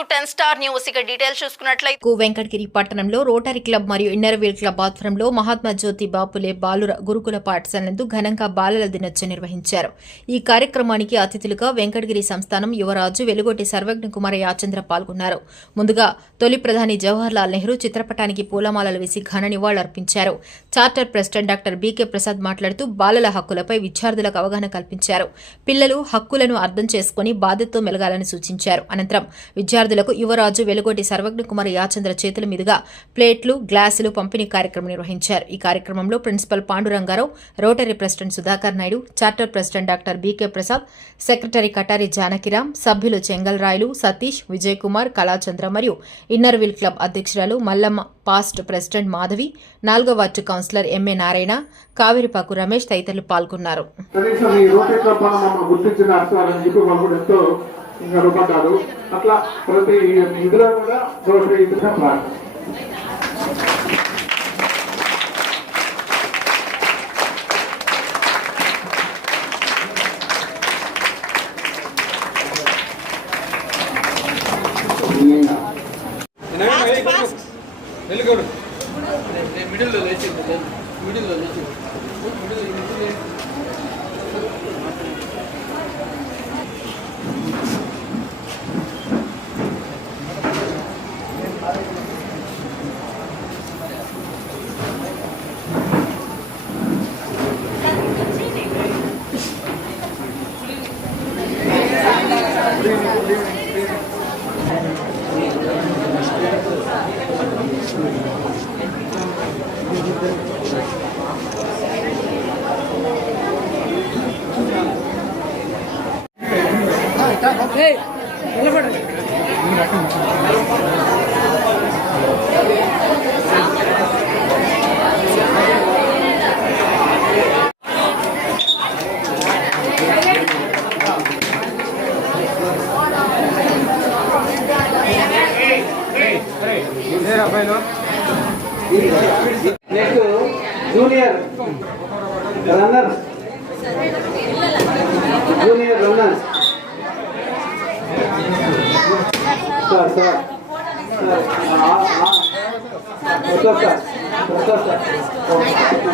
10 Star News ఇక details చూసుకున్నట్లయితే వెంకటగిరి పట్టణంలో రోటరీ క్లబ్ మరియు ఇన్నర్ వీల్ క్లబ్ ఆధ్వర్యంలో మహాత్మా జ్యోతి బాపులే బాలుర గురుకుల పాఠశాల నందు ఘనంగా బాలల దినోత్సవం నిర్వహించారు. ఈ కార్యక్రమానికి అతిథులుగా వెంకటగిరి సంస్థానం యువరాజు వెలుగొట్టి సర్వజ్ఞ కుమార యాచంద్ర పాల్గొన్నారు. ముందుగా తొలి ప్రధాని జవహర్ లాల్ నెహ్రూ చిత్రపటానికి పూలమాలలు వేసి ఘన నివాళులర్పించారు. Charter president doctor B K Prasad మాట్లాడుతూ బాలల హక్కులపై విద్యార్థులకు అవగాహన కల్పించారు. పిల్లలు హక్కులను అర్థం చేసుకుని బాధ్యతతో మెలగాలని సూచించారు. అనంతరం విద్యార్థులకు యువరాజు వెలుగొట్టి సర్వజ్ఞ కుమార్ యాచంద్ర చేతుల మీదుగా ప్లేట్లు, గ్లాసులు పంపిణీ కార్యక్రమం నిర్వహించారు. ఈ కార్యక్రమంలో principal Pandurangarao, Rotary president Sudhakar Naidu, charter president doctor B K Prasad, secretary Katari Janakiram, సభ్యులు చెంగల్ రాయలు, సతీష్, విజయ్ కుమార్, కళాచంద్ర మరియు ఇన్నర్ వీల్ క్లబ్ అధ్యక్షురాలు మల్లమ్మ, పాస్ట్ ప్రెసిడెంట్ మాధవి, 4వ ward councillor MA Narayana, Kaveripaku Ramesh తదితరులు పాల్గొన్నారు. అట్లా ప్రతి ఇందులో కూడా junior runners sir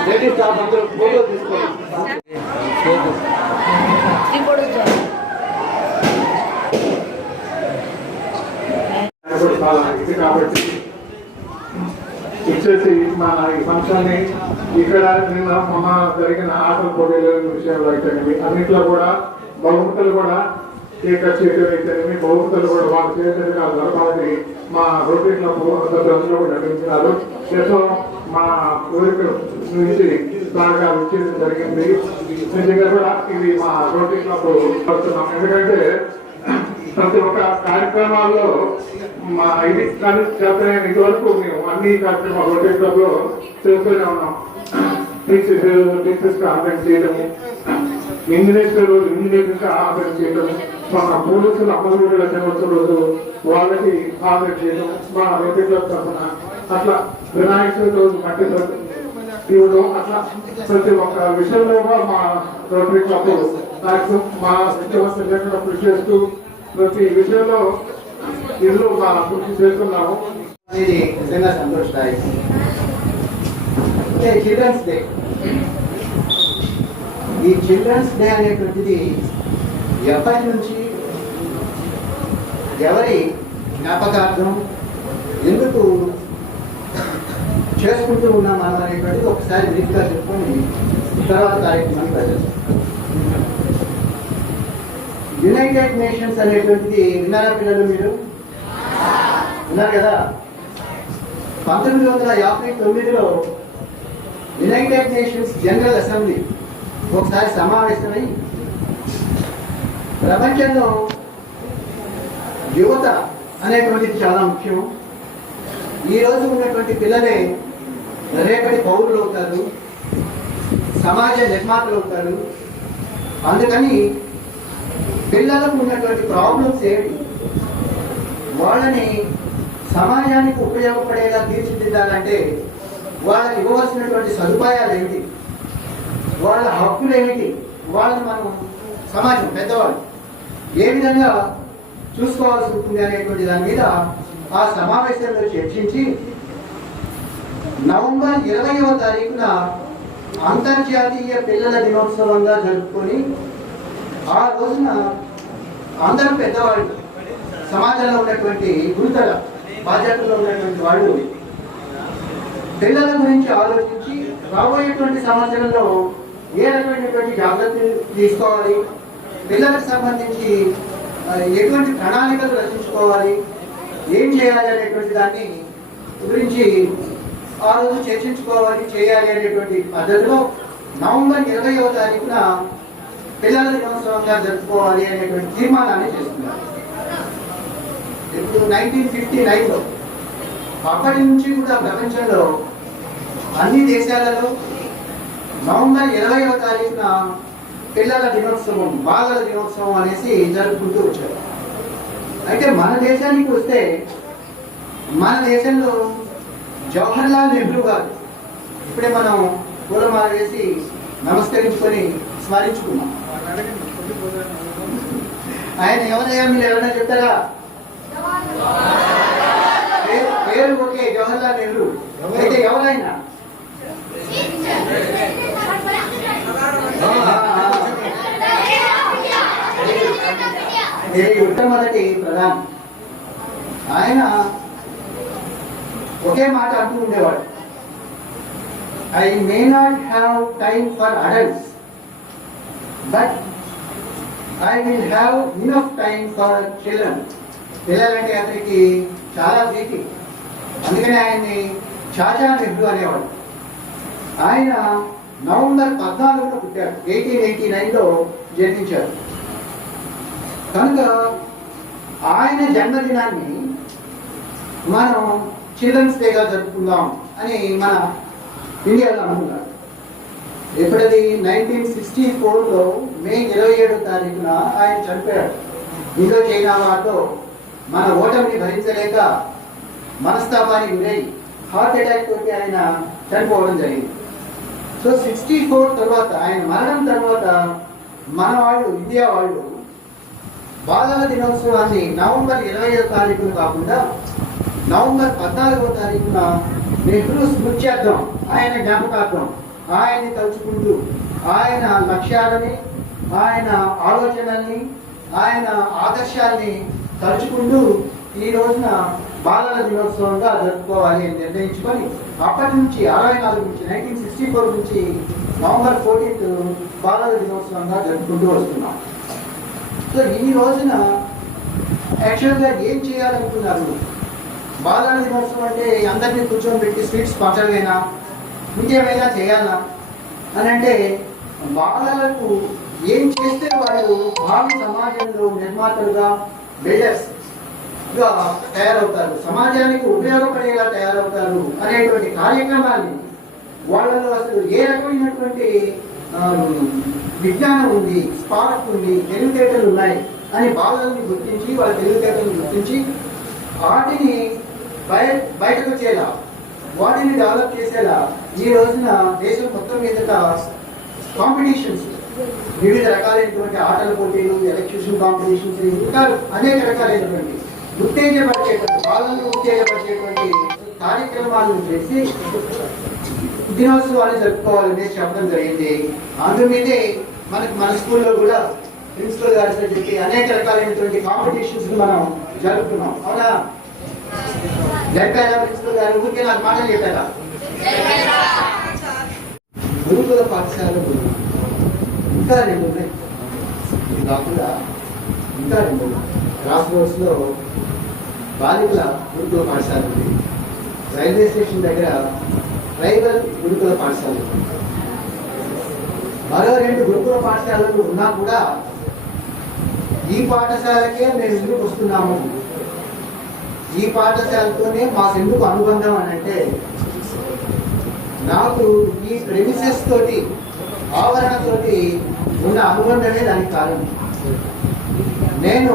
ladies staff అందరూ ఫోటో తీసుకోండి. కాబట్టి ఇచ్చేసి మన ఈ ఫంక్షన్ ని ఇక్కడ నిన్న మొన్న జరిగిన ఆటల పోటీల విషయంలో అయితేనేమి అన్నింటిలో కూడా బహుమతులు కూడా కేకట్ చేయడం అయితేనేమి బహుమతులు కూడా వాళ్ళు చేసేది జరపాలని మా రోటరీ క్లబ్ సభ్యులందరూ కూడా నటించినారు. దేశం మా ఊరికి నుంచి బాగా వచ్చేది జరిగింది. నిజంగా కూడా ఇది మా రోటరీ క్లబ్ వస్తున్నాం. ఎందుకంటే ప్రతి ఒక్క కార్యక్రమాల్లో మా ఇది కానీ చేతనే ఇదివరకు మేము అన్ని కార్యక్రమాలు రోటరీ క్లబ్ లో చేస్తూనే ఉన్నాం. టీచర్స్ ఆర్గనైజ్ చేయడము, ఇంజనీర్స్ ఆర్గనైజ్ చేయడము, మన పోలీసులు అమ్మగుడి దినోత్సవం రోజు వాళ్ళకి ఆర్గనైజ్ చేయడం మా రోటరీ క్లబ్ తరఫున, అట్లా వినాయక చవితి రోజు మట్టి ఇవ్వడం, అట్లా ప్రతి ఒక్క విషయంలో మా రోటరీ క్లబ్ మా విద్యావంతులు కృషి చేస్తూ ప్రతి విషయంలో ఇందులో మా కృషి చేస్తున్నాము. ఇది నిజంగా సంతోషదాయకం. చిల్డ్రన్స్ డే, ఈ చిల్డ్రన్స్ డే అనేటువంటిది ఎప్పటి నుంచి ఎవరి జ్ఞాపకార్థం ఎందుకు చేసుకుంటూ ఉన్నాం మనం అనేటువంటిది ఒకసారి బ్రీఫ్గా చెప్పుకొని తర్వాత కార్యక్రమాన్ని ప్రదర్శిస్తాం. యునైటెడ్ నేషన్స్ అనేటువంటిది విన్నారా పిల్లలు? మీరు ఉన్నారు కదా. 1959లో యునైటెడ్ నేషన్స్ జనరల్ అసెంబ్లీ ఒకసారి సమావేశమై ప్రపంచంలో యువత అనేటువంటిది చాలా ముఖ్యం. ఈరోజు ఉన్నటువంటి పిల్లలే రేపటి పౌరులు అవుతారు, సమాజ నిర్మాతలు అవుతారు. అందుకని పిల్లలకు ఉన్నటువంటి ప్రాబ్లమ్స్ ఏంటి, వాళ్ళని సమాజానికి ఉపయోగపడేలా తీర్చిదిద్దాలంటే వాళ్ళకి ఇవ్వవలసినటువంటి సదుపాయాలు ఏమిటి, వాళ్ళ హక్కులు ఏమిటి, వాళ్ళని మనం సమాజం పెద్దవాళ్ళు ఏ విధంగా చూసుకోవాల్సి ఉంటుంది అనేటువంటి దాని మీద ఆ సమావేశంలో చర్చించి నవంబర్ 20వ తారీఖున అంతర్జాతీయ పిల్లల దినోత్సవంగా జరుపుకొని ఆ రోజున అందరూ పెద్దవాళ్ళు, సమాజంలో ఉన్నటువంటి గురుతర బాధ్యతల్లో ఉన్నటువంటి వాళ్ళు పిల్లల గురించి ఆలోచించి రాబోయేటువంటి సంవత్సరంలో ఏ రకమైనటువంటి జాగ్రత్తలు తీసుకోవాలి, పిల్లలకు సంబంధించి ఎటువంటి ప్రణాళికలు రచించుకోవాలి, ఏం చేయాలి అనేటువంటి దాన్ని గురించి ఆ రోజు చర్చించుకోవాలి, చేయాలి అనేటువంటి పద్ధతిలో నవంబర్ 20వ తారీఖున పిల్లల దినోత్సవంగా జరుపుకోవాలి అనేటువంటి తీర్మానాన్ని చేస్తున్నారు. ఇప్పుడు 1959లో అప్పటి నుంచి కూడా ప్రపంచంలో అన్ని దేశాలలో నవంబర్ 20వ తారీఖున పిల్లల దినోత్సవం, బాలల దినోత్సవం అనేసి జరుపుకుంటూ వచ్చారు. అయితే మన దేశానికి వస్తే మన దేశంలో జవహర్లాల్ నెహ్రూ గారు ఇప్పుడే మనం పూలమాల వేసి నమస్కరించుకొని స్మరించుకున్నాం. ఆయన ఎవరయ్యా, మీరు ఎవరైనా చెప్తారా? పేరు ఓకే, జవహర్లాల్ నెహ్రూ. అయితే ఎవరైనా మొట్టమొదటి ప్రధాని. ఆయన ఒకే మాట అంటూ ఉండేవాడు, I may not have time for adults but I will have enough time for children. పిల్లలంటే అతనికి చాలా ప్రీతి, అందుకని ఆయన్ని చాచా నెహ్రూ అనేవాడు. ఆయన నవంబర్ 14న పుట్టాడు, 1889లో జన్మించారు. కనుక ఆయన జన్మదినాన్ని మనం చిల్డ్రన్స్ డేగా జరుపుకుందాం అని మన ఇండియాలో అనుకున్నారు. ఎప్పుడది 1964లో మే 27వ తారీఖున ఆయన చనిపోయాడు. ఇండో చైనా వారితో మన ఓటమిని భరించలేక మనస్తాపానికి గురై హార్ట్ అటాక్ తోటి ఆయన చనిపోవడం జరిగింది. సో 64 తర్వాత, ఆయన మరణం తర్వాత మన వాళ్ళు, ఇండియా వాళ్ళు బాలల దినోత్సవాన్ని నవంబర్ 25వ తారీఖున కాకుండా నవంబర్ 14వ తారీఖున నెహ్రూ స్మృత్యార్థం, ఆయన జ్ఞాపకార్థం, ఆయన్ని తలుచుకుంటూ ఆయన లక్ష్యాలని, ఆయన ఆలోచనల్ని, ఆయన ఆదర్శాల్ని తలుచుకుంటూ ఈ రోజున బాలల దినోత్సవంగా జరుపుకోవాలి అని నిర్ణయించుకొని అప్పటి నుంచి 64 నుంచి 1964 నుంచి నవంబర్ 14th బాలల దినోత్సవంగా జరుపుకుంటూ వస్తున్నాం. సో ఈ రోజున యాక్చువల్గా ఏం చేయాలనుకున్నారు? బాలల దినోత్సవం అంటే అందరినీ కూర్చొని పెట్టి స్వీట్స్ పంచడమేనా, ఇంకేమైనా చేయాలా అని అంటే, బాలలకు ఏం చేస్తే వాళ్ళు భావి సమాజంలో నిర్మాతలుగా, బిల్డర్స్ తయారవుతారు, సమాజానికి ఉపయోగపడేలా తయారవుతారు అనేటువంటి కార్యక్రమాన్ని వాళ్ళలో అసలు ఏ రకమైనటువంటి విజ్ఞానం ఉంది, స్పార్క్ ఉంది, తెలివితేటలు ఉన్నాయి అని బాలల్ని గుర్తించి, వాళ్ళ తెలివితేటలను గుర్తించి వాటిని బయటకు వచ్చేలా, వాటిని డెవలప్ చేసేలా ఈ రోజున దేశం మొత్తం మీద కాంపిటీషన్స్, వివిధ రకాలైనటువంటి ఆటల పోటీలు, ఎలక్ట్యూషన్ కాంపిటీషన్స్, ఇంకా అనేక రకాలైనటువంటి ఉత్తేజపరిచేటువంటి, బాలలను ఉత్తేజపరిచేటువంటి కార్యక్రమాలను చేసి దినోత్సవాన్ని జరుపుకోవాలని చెప్పడం జరిగింది. అందుమీదే మన స్కూల్లో కూడా ప్రిన్సిపల్ గారితో చెప్పి అనేక రకాలైనటువంటి కాంపిటీషన్స్ మనం జరుపుకున్నాం. అవునా? జరిపారా ప్రిన్సిపల్ గారు? ఊరికే నాకు మాటలు చెప్పారా? గురుకుల పాఠశాలలు ఇంకా 2 ఉన్నాయి, కాకుండా ఇంకా 2 క్రాస్ రోడ్స్ లో బాలికల గురుకుల పాఠశాల ఉంది, రైల్వే స్టేషన్ దగ్గర ట్రైబల్ గురుకుల పాఠశాల, మరో 2 గురుకుల పాఠశాలలు ఉన్నా కూడా ఈ పాఠశాలకే మేము ఎందుకు వస్తున్నాము, ఈ పాఠశాలతోనే మాకు ఎందుకు అనుబంధం అని అంటే, నాకు ఈ ప్రెమిసెస్ తోటి, ఆవరణతోటి ఉన్న అనుబంధమే దానికి కారణం. నేను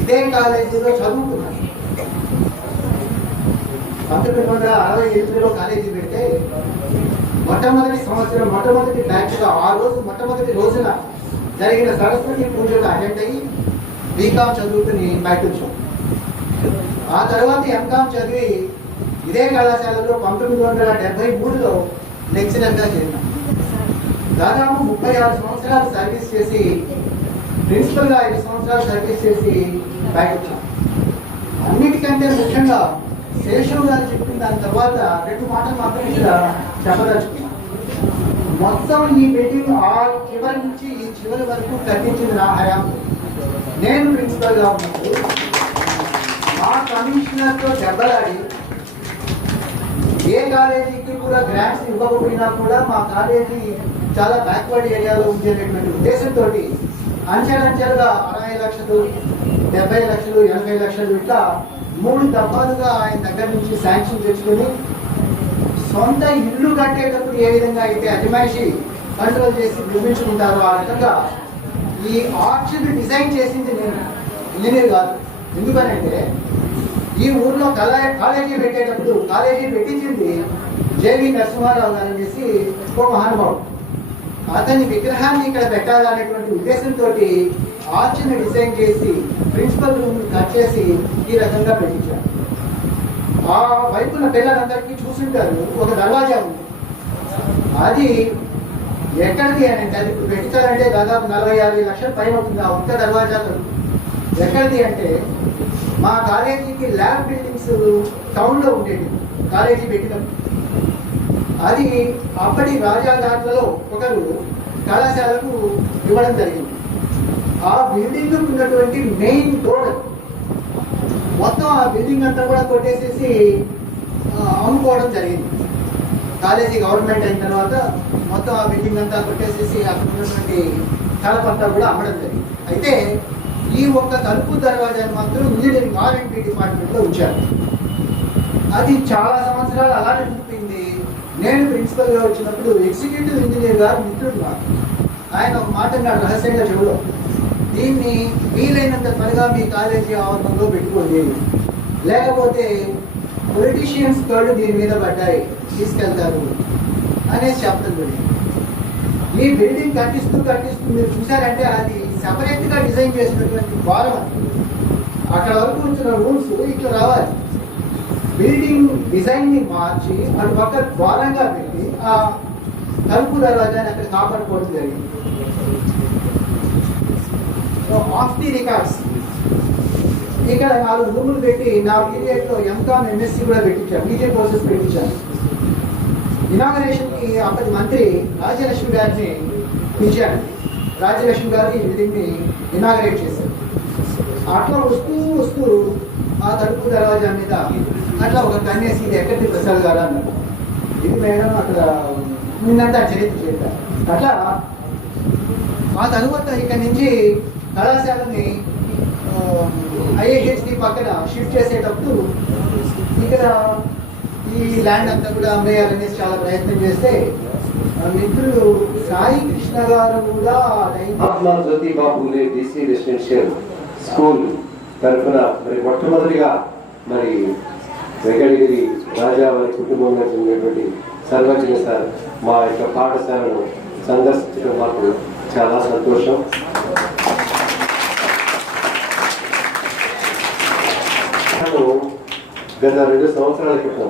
ఇదే కాలేజీలో చదువుకున్నాను. 1968లో కాలేజీ పెడితే మొట్టమొదటి సంవత్సరం, మొట్టమొదటి బ్యాచ్గా, ఆ రోజు మొట్టమొదటి రోజున జరిగిన సరస్వతి పూజలు అటెండ్ అయ్యి బీకామ్ చదువుకుని బయట వచ్చాం. ఆ తర్వాత ఎంకామ్ చదివి ఇదే కళాశాలలో 1973లో లెక్చరర్గా చేరినాం. దాదాపు 36 సంవత్సరాలు సర్వీస్ చేసి ప్రిన్సిపల్గా 5 సంవత్సరాలు సర్వీస్ చేసి బయట వచ్చాం. అన్నిటికంటే ముఖ్యంగా శేషవ్ గారు చెప్పిన దాని తర్వాత 2 మాటలు మాత్రం ఇక్కడ చెప్పదలుచుకున్నాం. మొత్తం ఈ బిల్డింగ్ ఆ చివరి నుంచి ఈ చివరి వరకు కట్టించింది నా హయాం. నేను ప్రిన్సిపల్గా ఉన్నప్పుడు మా కమిషనర్తో దెబ్బలాడి ఏ కాలేజీకి కూడా గ్రాంట్స్ ఇవ్వకపోయినా కూడా మా కాలేజీ చాలా బ్యాక్వర్డ్ ఏరియాలో ఉండేటటువంటి ఉద్దేశంతో అంచెలంచెలుగా 60 లక్షలు, 70 లక్షలు, 80 లక్షలు ఇట్లా 3 దఫాలుగా ఆయన దగ్గర నుంచి శాంక్షన్ తెచ్చుకొని సొంత ఇల్లు కట్టేటప్పుడు ఏ విధంగా అయితే అజమాయిషి కంట్రోల్ చేసి నిర్మించుకుంటారో ఆ రకంగా ఈ ఆర్చ్ని డిజైన్ చేసింది నేను, ఇంజనీర్ కాదు. ఎందుకనంటే ఈ ఊర్లో కాలేజీ పెట్టేటప్పుడు కాలేజీ పెట్టించింది జేవి నరసింహారావు గారు అనేసి ఓ మహానుభావుడు. అతని విగ్రహాన్ని ఇక్కడ పెట్టాలనేటువంటి ఉద్దేశంతో ఆర్చ్ని డిజైన్ చేసి ప్రిన్సిపల్ రూమ్ కట్ చేసి ఈ రకంగా పెట్టించారు. ఆ వైపున పిల్లలందరికీ చూసుంటారు, ఒక దర్వాజా ఉంది. అది ఎక్కడిది అని అంటే అది ఇప్పుడు పెట్టారంటే దాదాపు 40-50 లక్షల పైన అవుతుంది ఆ ఒక్క దర్వాజాలు. ఎక్కడిది అంటే మా కాలేజీకి ల్యాబ్ బిల్డింగ్స్ టౌన్లో ఉండేది కాలేజీ పెట్టినప్పుడు. అది అప్పటి రాజాఘాట్లలో ఒకరు కళాశాలకు ఇవ్వడం జరిగింది. ఆ బిల్డింగ్ ఉన్నటువంటి మెయిన్ గోడ మొత్తం ఆ బిల్డింగ్ అంతా కూడా కొట్టేసేసి అమ్ముకోవడం జరిగింది. కాలేజీ గవర్నమెంట్ అయిన తర్వాత మొత్తం ఆ బిల్డింగ్ అంతా కొట్టేసేసి అక్కడ ఉన్నటువంటి కలపంతా కూడా అమ్మడం జరిగింది. అయితే ఈ ఒక్క తలుపు దర్వాజాను మాత్రం ఇంజనీరింగ్ R&D డిపార్ట్మెంట్లో ఉంచారు. అది చాలా సంవత్సరాలు అలానే ఉండిపోయింది. నేను ప్రిన్సిపల్గా వచ్చినప్పుడు ఎగ్జిక్యూటివ్ ఇంజనీర్ గారు మిత్రుడు నాకు, ఆయన ఒక మాట నాకు రహస్యంగా చెవులో, దీన్ని వీలైనంత త్వరగా మీ కాలేజీ ఆవరణంలో పెట్టుకోండి, లేకపోతే పొలిటీషియన్స్ కళ్ళు దీని మీద పడ్డాయి తీసుకెళ్తారు అనేసి చెప్పడం జరిగింది. ఈ బిల్డింగ్ కట్టిస్తూ మీరు చూసారంటే అది సెపరేట్గా డిజైన్ చేసినటువంటి ద్వారం. అక్కడ వరకు వచ్చిన రూల్స్ ఇట్లా రావాలి. బిల్డింగ్ డిజైన్ని మార్చి అటు పక్క ద్వారంగా పెట్టి ఆ తలుపు దర్వాజాన్ని అక్కడ కాపాడుకోవడం జరిగింది. సో ఆఫ్ ది రికార్డ్స్ ఇక్కడ 4 రూములు పెట్టి నా పీరియడ్లో ఎంకామ్ MSc కూడా పెట్టించాను, PG కోర్సెస్ పెట్టించాను. ఇనాగరేషన్కి అప్పటి మంత్రి రాజ్యలక్ష్మి గారిని పిలిచాను. రాజ్యలక్ష్మి గారి బిల్డింగ్ని ఇనాగరేట్ చేశారు. అట్లా వస్తూ ఆ తలుపు దర్వాజా మీద అట్లా ఒక కన్నేసి ఇది ఎక్కడి ప్రసాద్ గారు అన్నారు. ఇది మేడం అక్కడ నిన్నంతా చరిత్ర చెప్పారు. అట్లా ఆ తర్వాత ఇక్కడ నుంచి కళాశాలని IIHT పక్కన షిఫ్ట్ చేసేటప్పుడు ఇక్కడ ఈ ల్యాండ్ అంతా కూడా అమ్మేయాలనేసి చాలా ప్రయత్నం చేస్తే మిత్రులు సాయి కృష్ణ గారు కూడా Mahatma Jyotiba Phule BC residential school తరఫున మరి మొట్టమొదటిగా మరి వెంకటగిరి రాజా వారి కుటుంబంలో చెందినటువంటి సర్వజ్ఞ సార్ మా యొక్క పాఠశాలను సందర్శించడం మాకు చాలా సంతోషం. గత 2 సంవత్సరాల క్రితం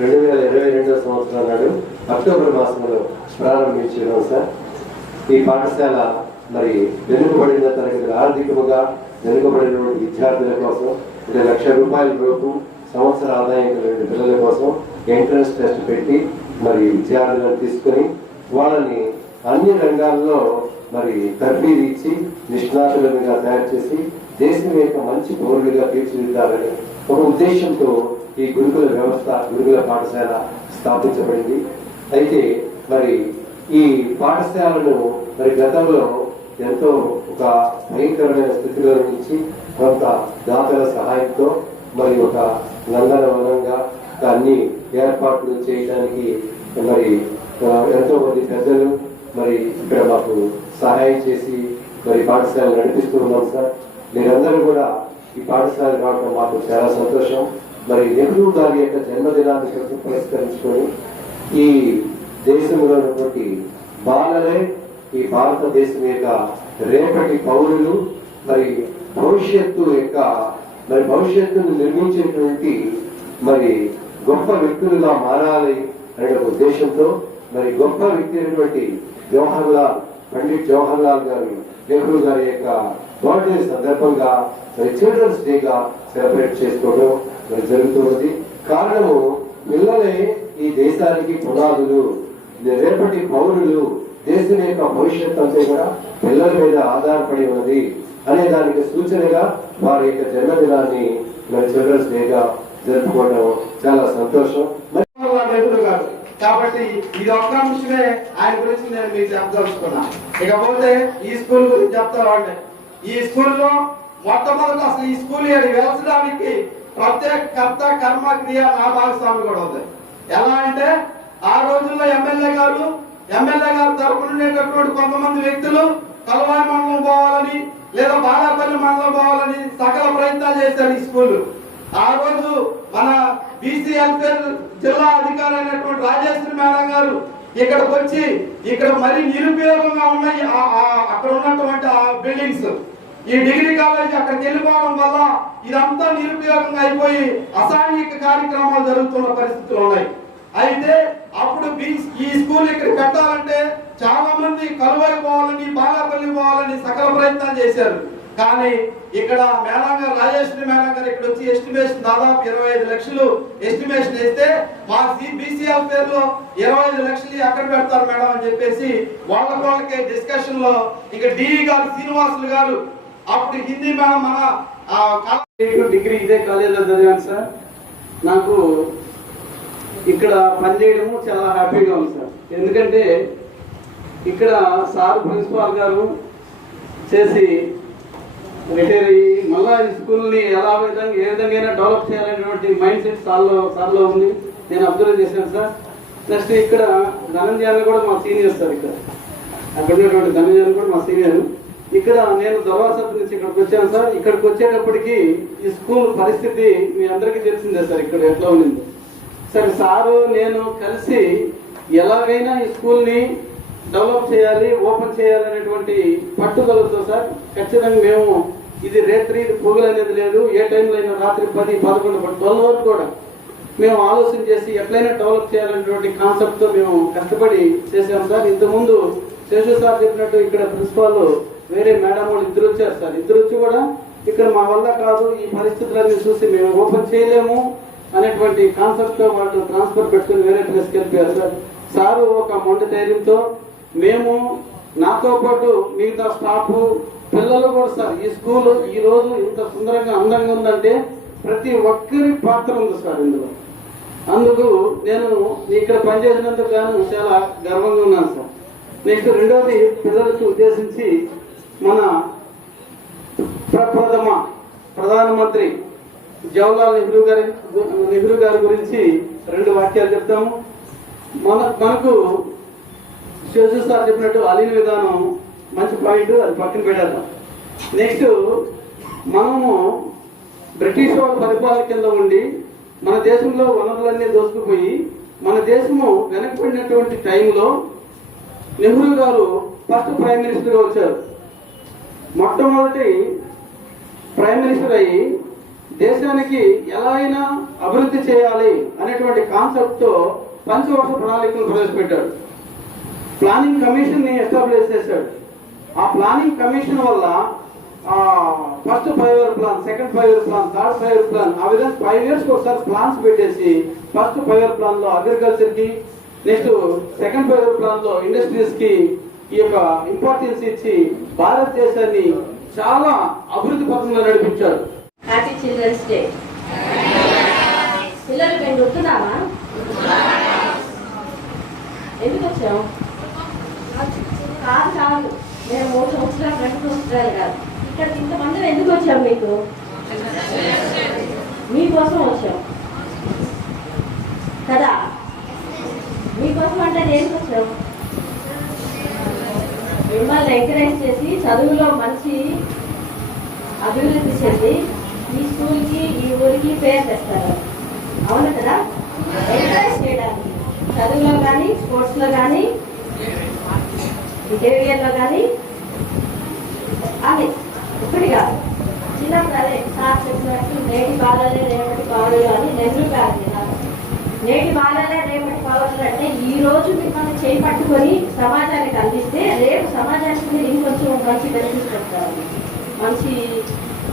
2022 సంవత్సరం నాడు అక్టోబర్ మాసంలో ప్రారంభించాం సార్. ఈ పాఠశాల మరి వెనుకబడిన తరగతులు ఆర్థికంగా వెనుకబడిన విద్యార్థుల కోసం 1 లక్ష రూపాయల లోపు సంవత్సర ఆదాయం కలిగిన పిల్లల కోసం ఎంట్రన్స్ టెస్ట్ పెట్టి మరి విద్యార్థులను తీసుకొని వాళ్ళని అన్ని రంగాల్లో మరి తర్బీదు ఇచ్చి నిష్ణాతులుగా తయారు చేసి దేశం యొక్క మంచి పౌరులుగా తీర్చిదిద్దాలని ఒక ఉద్దేశంతో ఈ గురుకుల వ్యవస్థ, గురుకుల పాఠశాల స్థాపించబడింది. అయితే మరి ఈ పాఠశాలను మరి గతంలో ఎంతో ఒక భయంకరమైన స్థితిలో నుంచి కొంత దాతల సహాయంతో మరి ఒక నందనవనంగా అన్ని ఏర్పాట్లు చేయడానికి మరి ఎంతో మంది పెద్దలు మరి ఇక్కడ మాకు సహాయం చేసి మరి పాఠశాల నడిపిస్తూ ఉన్నాం సార్. మీరందరూ కూడా ఈ పాఠశాల రావడం మాకు చాలా సంతోషం. మరి నెహ్రూ గారి యొక్క జన్మదినాన్ని పురస్కరించుకొని ఈ దేశంలో ఉన్నటువంటి బాలలే ఈ భారతదేశం యొక్క రేపటి పౌరులు, మరి భవిష్యత్తును నిర్మించేటువంటి మరి గొప్ప వ్యక్తులుగా మారాలి అనే ఉద్దేశంతో మరి గొప్ప వ్యక్తి అయినటువంటి పండిట్ జవహర్ లాల్ గారు నెహ్రూ గారి యొక్క బర్త్డే సందర్భంగా మరి చిల్డ్రన్స్ డేగా సెలబ్రేట్ చేసుకోవడం మరి జరుగుతున్నది. కారణము పిల్లలే ఈ దేశానికి పునాదులు, రేపటి పౌరులు, దేశం యొక్క భవిష్యత్తు అంతా కూడా పిల్లల మీద ఆధారపడి ఉన్నది అనే దానికి సూచనగా వారి యొక్క జన్మదినాన్ని మరి చిల్డ్రన్స్ డేగా జరుపుకోవడం చాలా సంతోషం. కాబట్టి ఇది ఒక్క అంశమే ఆయన గురించి నేను మీకు చెప్పదలుచుకున్నా. ఇకపోతే ఈ స్కూల్ గురించి చెప్తాను. ఈ స్కూల్లో మొట్టమొదటి అసలు ఈ స్కూల్ వెలసడానికి ప్రత్యేక కర్త కర్మ క్రియ నా భాగస్వామి కూడా ఉంది. ఎలా అంటే ఆ రోజుల్లో ఎమ్మెల్యే గారు తరపున ఉండేటటువంటి కొంతమంది వ్యక్తులు కలవాయి మండలం పోవాలని లేదా బాలాపల్లి మండలం పోవాలని సకల ప్రయత్నాలు చేశారు ఈ స్కూల్. ఆ రోజు మన బీసీ వెల్ఫేర్ జిల్లా అధికారి అయినటువంటి రాజేశ్వరి మేడం గారు ఇక్కడికి వచ్చి ఇక్కడ మరీ నిరుపయోగంగా ఉన్నాయి అక్కడ ఉన్నటువంటి ఆ బిల్డింగ్స్, ఈ డిగ్రీ కాలేజ్ అక్కడికి వెళ్ళిపోవడం వల్ల ఇదంతా నిరుపయోగంగా అయిపోయి అసాంఘిక కార్యక్రమాలు జరుగుతున్న పరిస్థితులు ఉన్నాయి. అయితే అప్పుడు ఈ స్కూల్ ఇక్కడ పెట్టాలంటే చాలా మంది కలువై పోవాలని బాలాపల్లి పోవాలని సకల ప్రయత్నాలు చేశారు. కానీ ఇక్కడ మేడం గారు రాజేశ్వరి మేడం గారు ఇక్కడ వచ్చి ఎస్టిమేషన్ దాదాపు 25 లక్షలు ఎస్టిమేషన్ వేస్తే మా బీసీఎల్ పేరులో 25 లక్షలు అక్కడ పెడతారు మేడం అని చెప్పేసి వాళ్ళకే డిస్కషన్ లో ఇక డిఈ గారు శ్రీనివాసులు గారు అప్పుడు హిందీ మేడం మన డిగ్రీ ఇదే కాలేజీలో చదివాను సార్. నాకు ఇక్కడ పనిచేయడము చాలా హ్యాపీగా ఉంది సార్. ఎందుకంటే ఇక్కడ సార్ ప్రిన్సిపాల్ గారు చేసి రిటైర్ అయ్యి మళ్ళా ఈ స్కూల్ని ఏ విధంగా డెవలప్ చేయాలనేటువంటి మైండ్ సెట్ సార్లో ఉంది. నేను అబ్జర్వ్ చేశాను సార్. నెక్స్ట్ ఇక్కడ ధనంజయాలు కూడా మా సీనియర్ సార్. ఇక్కడ అక్కడ ఉన్నటువంటి ధనంజయాలు కూడా మా సీనియర్. ఇక్కడ నేను దర్వాసత్ నుంచి ఇక్కడికి వచ్చాను సార్. ఇక్కడికి వచ్చేటప్పటికి ఈ స్కూల్ పరిస్థితి మీ అందరికీ తెలిసిందే సార్. ఇక్కడ ఎట్లా ఉంది సార్. సారు నేను కలిసి ఎలాగైనా ఈ స్కూల్ని డెవలప్ చేయాలి, ఓపెన్ చేయాలనేటువంటి పట్టుదలతో సార్ ఖచ్చితంగా మేము ఇది రేత్రి పొగలు అనేది లేదు. ఏ టైంలో అయినా రాత్రి 10, 11, 12 వరకు కూడా మేము ఆలోచన చేసి ఎట్లయినా డెవలప్ చేయాలనేటువంటి కాన్సెప్ట్తో మేము కష్టపడి చేసాం సార్. ఇంతకుముందు శేషు సార్ చెప్పినట్టు ఇక్కడ ప్రిన్సిపాల్ వేరే మేడం వాళ్ళు ఇద్దరు వచ్చారు సార్. ఇద్దరు వచ్చి కూడా ఇక్కడ మా వల్ల కాదు, ఈ పరిస్థితులన్నీ చూసి మేము ఓపెన్ చేయలేము అనేటువంటి కాన్సెప్ట్తో వాళ్ళు ట్రాన్స్ఫర్ పెట్టుకుని వేరే ప్లేస్కి వెళ్ళిపోయారు సార్. సారు ఒక మొండి ధైర్యంతో మేము నాతో పాటు మిగతా స్టాఫ్ పిల్లలు కూడా సార్ ఈ స్కూల్ ఈ రోజు ఇంత సుందరంగా అందంగా ఉందంటే ప్రతి ఒక్కరి పాత్ర ఉంది సార్ ఇందులో. అందుకు నేను ఇక్కడ పనిచేసినందుకు గాను చాలా గర్వంగా ఉన్నాను సార్. నెక్స్ట్ రెండవది పిల్లలకు ఉద్దేశించి మన ప్రప్రథమ ప్రధానమంత్రి జవహర్లాల్ నెహ్రూ గారి గురించి 2 వాక్యాలు చెప్తాము. మనకు శేషు సార్ చెప్పినట్టు అలీన విధానం మంచి పాయింట్, అది పక్కన పెట్టేద్దాం. నెక్స్ట్ మనము బ్రిటిష్ వాళ్ళ పరిపాలన కింద ఉండి మన దేశంలో వనరులన్నీ దోసుకుపోయి మన దేశము వెనకబడినటువంటి టైంలో నెహ్రూ గారు ఫస్ట్ ప్రైమ్ మినిస్టర్గా వచ్చారు. మొట్టమొదటి ప్రైమ్ మినిస్టర్ అయ్యి దేశానికి ఎలా అయినా అభివృద్ధి చేయాలి అనేటువంటి కాన్సెప్ట్తో పంచవర్ష ప్రణాళికను ప్రవేశపెట్టాడు. ప్లానింగ్ కమిషన్ ని ఎస్టాబ్లిష్ చేశాడు. ఆ ప్లానింగ్ కమిషన్ వల్ల first 5 year plan, second 5 year plan, third 5 year plan, ఆ విధంగా 5 ఇయర్స్ ఒకసారి ప్లాన్స్ పెట్టేసి ఫస్ట్ 5 ఇయర్ ప్లాన్ లో అగ్రికల్చర్ కి, నెక్స్ట్ సెకండ్ 5 ఇయర్ ప్లాన్ లో ఇండస్ట్రీస్ కి ఈ యొక్క ఇంపార్టెన్స్ ఇచ్చి భారతదేశాన్ని చాలా అభివృద్ధి పథంలో నడిపించాడు. Happy children's day. పిల్లలు మేము గుర్తున్నామా? ఎందుకు వచ్చాం? కాదు మేము 3 సంవత్సరాలు 2 సంవత్సరాలు కాదు, ఇక్కడికి ఇంతమంది ఎందుకు వచ్చాం? మీకోసం వచ్చాం కదా. మీకోసం అంటే దేనికి వచ్చాం? మిమ్మల్ని ఎంకరేజ్ చేసి చదువులో మంచి అభివృద్ధి చేసి ఈ స్కూల్కి ఈ ఊరికి పేరు తెస్తారు. అవును కదా. ఎంకరేజ్ చేయడానికి చదువులో కానీ, స్పోర్ట్స్లో కానీ, బిహేవియర్లో కానీ, అది ఒకటి కాదు. చిన్నప్పుడు అదే సార్ చెప్పినట్టు నేటి బాలలే రేపటి పౌరులు అని నెహ్రూ గారు విన్నారు. నేటి బాలలే రేపటి పౌరులు అంటే ఈ రోజు మిమ్మల్ని చేయి పట్టుకొని సమాజానికి అందిస్తే రేపు సమాజానికి మీరు ఇంకొంచెం మంచి బెనిఫిట్స్ వస్తారు. మంచి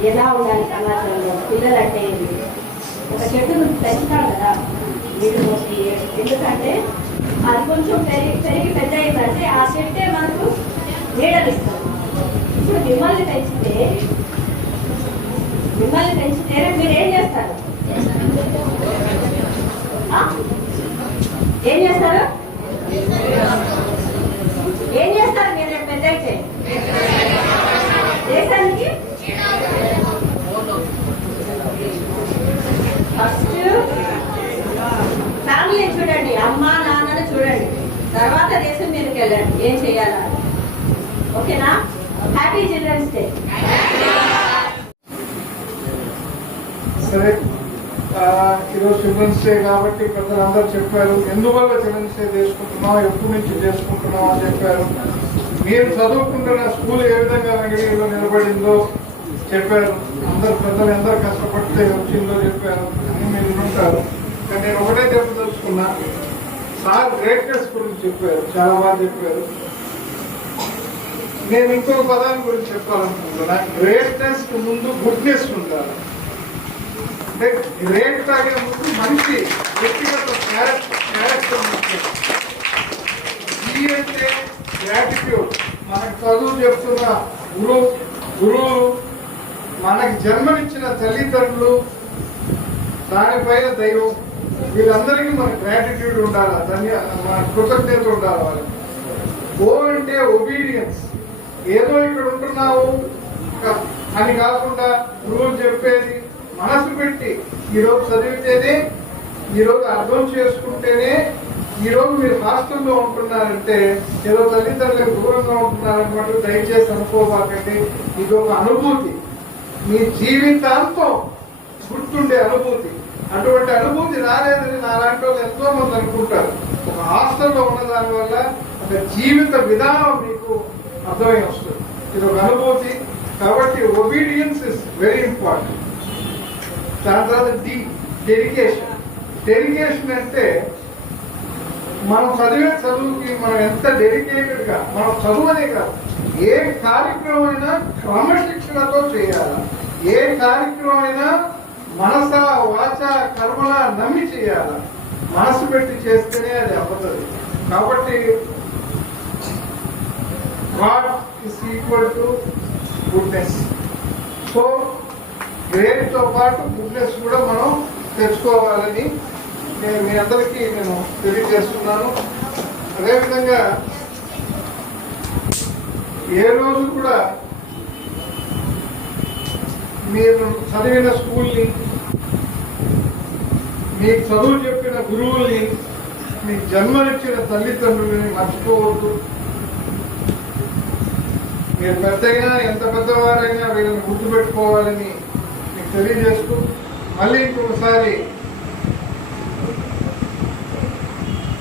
ఎలా ఉండాలి సమాజంలో, పిల్లలంటే ఒక చెట్టును పెంచుతాం కదా నీటి పోసి, ఎందుకంటే అది కొంచెం పెరిగి పెద్ద అయిందంటే ఆ చెట్టే మనకు నీడలు ఇస్తుంది. ఇప్పుడు మిమ్మల్ని పెంచితే మీరు ఏం చేస్తారు? ఏం చేస్తారు? ఏం చేస్తారు మీరు రేపు పెద్ద అయితే? దేశానికి ఫస్ట్ ఫ్యామిలీని చూడండి, అమ్మ నాన్నని చూడండి, తర్వాత దేశం మీదకి వెళ్ళండి ఏం చేయాలా. ఓకేనా? Happy children's day. సరే, ఈరోజు చిల్డ్రన్స్ డే కాబట్టి పెద్దలందరూ చెప్పారు ఎందువల్ల చిల్డ్రన్స్ డే చేసుకుంటున్నాం, ఎప్పటి నుంచి చేసుకుంటున్నాం అని చెప్పారు. మీరు చదువుకుంటున్న స్కూల్ ఏ విధంగా వెంకటగిరిలో నిలబడిందో చెప్పారు. అందరు పెద్దలు ఎందరూ కష్టపడితే వచ్చిందో చెప్పారు అని మీరు ఉంటారు. కానీ నేను ఒకటే చెప్పదలుచుకున్నా, సార్ గ్రేట్నెస్ గురించి చెప్పారు, చాలా బాగా చెప్పారు. నేను ఇంకొక పదాన్ని గురించి చెప్పాలనుకుంటున్నా. గ్రేట్నెస్ కు ముందు గుడ్నెస్ ఉండాలి. అంటే గ్రేట్ తాగిన ముందు మనిషి వ్యక్తిగత క్యారెక్టర్ ముఖ్యం. ఈ అంటే గ్రాటిట్యూడ్. మనకు చదువు చెప్తున్న గురువులు, మనకి జన్మనిచ్చిన తల్లిదండ్రులు, దానిపైన దైవం, వీళ్ళందరికీ మన గ్రాటిట్యూడ్ ఉండాలి, మన కృతజ్ఞత ఉండాలి వాళ్ళకి. ఓ అంటే ఒబీడియన్స్. ఏదో ఇక్కడ ఉంటున్నావు అని కాకుండా గురువులు చెప్పేది మనసు పెట్టి ఈరోజు చదివితేనే, ఈరోజు అర్థం చేసుకుంటేనే, ఈరోజు మీరు హాస్టల్లో ఉంటున్నారంటే ఏదో తల్లిదండ్రులకు దూరంగా ఉంటున్నారన్నమాట దయచేసి అనుకోబాకండి. ఇది ఒక అనుభూతి, మీ జీవితాంతం గుర్తుండే అనుభూతి. అటువంటి అనుభూతి రాలేదని నాలాంటి వాళ్ళు ఎంతో మంది అనుకుంటారు. ఒక హాస్టల్లో ఉన్న దాని వల్ల ఒక జీవిత విధానం మీకు అర్థమై వస్తుంది. ఇది ఒక అనుభూతి. కాబట్టి ఒబీడియన్స్ ఇస్ వెరీ ఇంపార్టెంట్. దాని తర్వాత డెడికేషన్. డెడికేషన్ అంటే మనం చదివే చదువుకి మనం ఎంత డెడికేటెడ్ గా, మనం చదువునే కాదు ఏ కార్యక్రమం అయినా క్రమశిక్షణతో చేయాలి. ఏ కార్యక్రమం అయినా మనస వాచ కర్మల నమ్మి చేయాలి. మనసు పెట్టి చేస్తేనే అది అవ్వదు. కాబట్టి God is equal to goodness. So great తో పాటు గుడ్నెస్ కూడా మనం తెచ్చుకోవాలని నేను మీ అందరికీ నేను తెలియజేస్తున్నాను. అదేవిధంగా ఏ రోజు కూడా మీరు చదివిన స్కూల్ని, మీకు చదువు చెప్పిన గురువుల్ని, మీకు జన్మనిచ్చిన తల్లిదండ్రులని మర్చిపోవద్దు. మీరు పెద్దయినా ఎంత పెద్దవారైనా వీళ్ళని గుర్తుపెట్టుకోవాలని మీకు తెలియజేస్తూ మళ్ళీ ఇంకొకసారి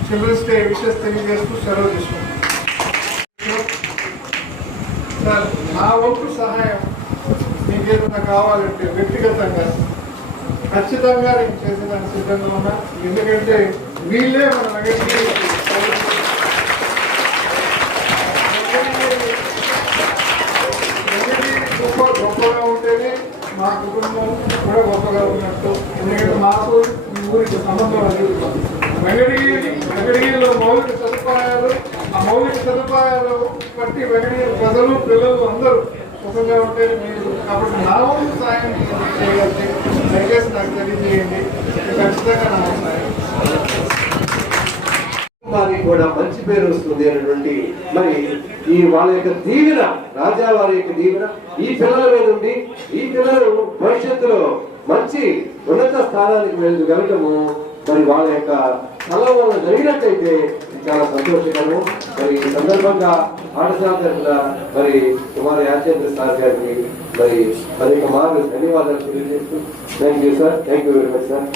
చిల్డ్రన్స్ డే విషెస్ తెలియజేస్తూ సెలవు తీసుకుంటాం. నా వంతు సహాయం మీకేదైనా కావాలంటే వ్యక్తిగతంగా ఖచ్చితంగా నేను చేసేదానికి సిద్ధంగా ఉన్నా. ఎందుకంటే వీళ్ళే మన వెంకటగిరి గొప్పగా ఉంటేనే మా కుటుంబం కూడా గొప్పగా ఉన్నట్టు. ఎందుకంటే మాకు ఈ ఊరికి సంబంధం అది. వెంకటగిరిలో మౌలిక సదుపాయాలు, ఆ మౌలిక సదుపాయాలు బట్టి వెంకటగిరి ప్రజలు, పిల్లలు అందరూ సుఖంగా ఉంటే మీరు. కాబట్టి నా వంతు సాయం చేయగలిగితే దయచేసి నాకు తెలియజేయండి. ఖచ్చితంగా నా సాయం. వారికి కూడా మంచి పేరు వస్తుంది అనేటువంటి మరి ఈ వాళ్ళ యొక్క దీవెన, రాజా వారి యొక్క దీవెన ఈ పిల్లల మీద ఉండి ఈ పిల్లలు భవిష్యత్తులో మంచి ఉన్నత స్థానానికి వెళ్ళగలగము మరి వాళ్ళ యొక్క స్థలం వల్ల జరిగినట్టయితే చాలా సంతోషకరము. మరి ఈ సందర్భంగా పాఠశాల తరఫున మరి కుమార్ యాచేంద్ర సార్ గారికి మరి అనేక మార్లు ధన్యవాదాలు తెలియజేస్తూ thank you sir. Thank you very much sir.